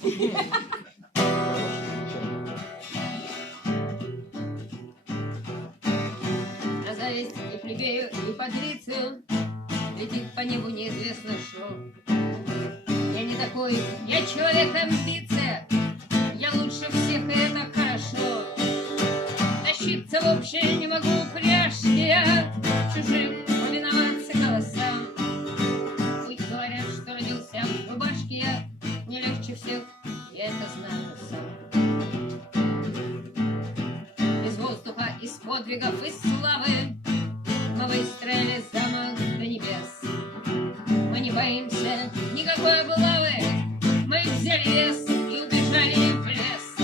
На зависть и плебею, и патрицию летит по небу неизвестно что. Я не такой, я человек-амбиция, я лучше всех, и это хорошо. Тащиться в общее не могу пряжки я, чужим повиноваться голосам. Пусть говорят, что родился в рубашке я, не легче всех, я это знаю сам. Из воздуха, из подвигов, из славы мы выстроили замок до небес. Мы не боимся никакой облавы, мы взяли лес и убежали в лес.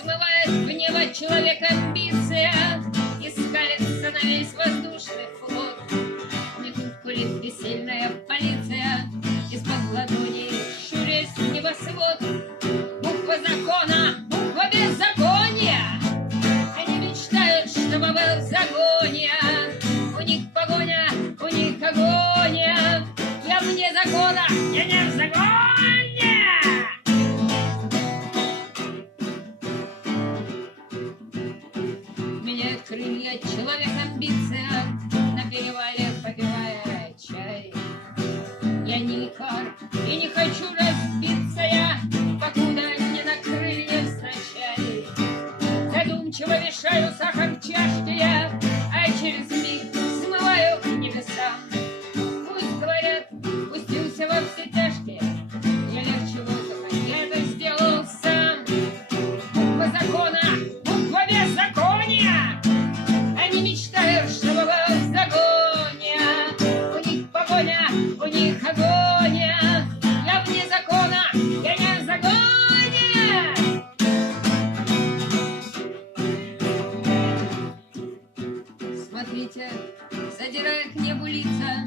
Смывает в небо человек амбиция и скалится на весь воздушный флот. Не тут курит бессильная полиция, из-под ладони щурясь в небосвод. Буква закона, буква беззакония, они мечтают, чтобы был загония. У них погоня, у них агония, я вне закона, я не в загоне. Меняют крылья человек-амбиция, на перевале попивая чай. Я не икар и не хочу разбиться я, покуда не на крылья вначале. Задумчиво мешаю сахар в чашке я, а через миг смываю к небесам. Пусть говорят, пустился во все тяжкие, я легче воздуха, я это сделал сам. Буква закона, буква беззакония, они мечтают, чтобы был загония. У них погоня, у них агония, я вне закона, я не в загоне. Смотрите, задирая к небу лица,